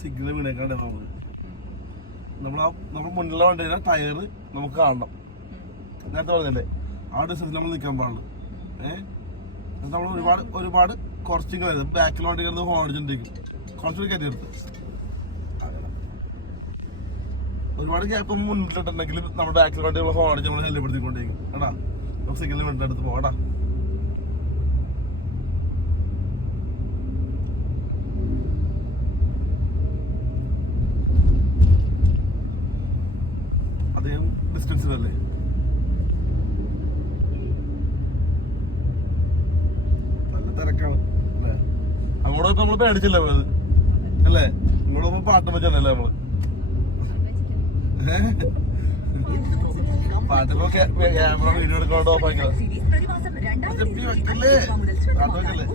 Signal വീണേക്കാണ്ട് നമ്മൾ മുന്നിലുള്ള വണ്ടിയുടെ ടയറ് നമുക്ക് കാണണം. നേരത്തെ പറഞ്ഞല്ലേ ആ ഡിസ്റ്റൻസിൽ നമ്മൾ നിൽക്കാൻ പാടുള്ളൂ. നമ്മൾ ഒരുപാട് കുറച്ചിങ്ങനെ ബാക്കിൽ വണ്ടി കിടന്ന് ഹോൺ അടിച്ചോണ്ടിരിക്കും. കുറച്ചുകൂടി കയറ്റിയെടുത്ത് ഒരുപാട് ഗ്യാപ്പ് മുന്നിട്ടിട്ടുണ്ടെങ്കിൽ നമ്മുടെ ബാക്കിൽ വണ്ടി ഹോൺ അടിച്ച് നമ്മൾ ശല്യപ്പെടുത്തിക്കൊണ്ടിരിക്കും. എടാ നമുക്ക് സിഗ്നൽ വേണ്ട അടുത്ത് പോവാടാ. അധികം ഡിസ്റ്റൻസിലല്ലേ നല്ല തിരക്കാണ് അല്ലേ. അങ്ങോട്ട് നമ്മള് പേടിച്ചില്ല പോയത് അല്ലേ. ഇങ്ങോട്ട് പോകുമ്പോ പാട്ട് വെച്ചല്ലേ നമ്മള് പാട്ടിപ്പോ ക്യാമറ വീഡിയോ എടുക്കാണ്ട് ഓഫ് ആക്കിയല്ലേ. പാട്ട് വെച്ചല്ലേ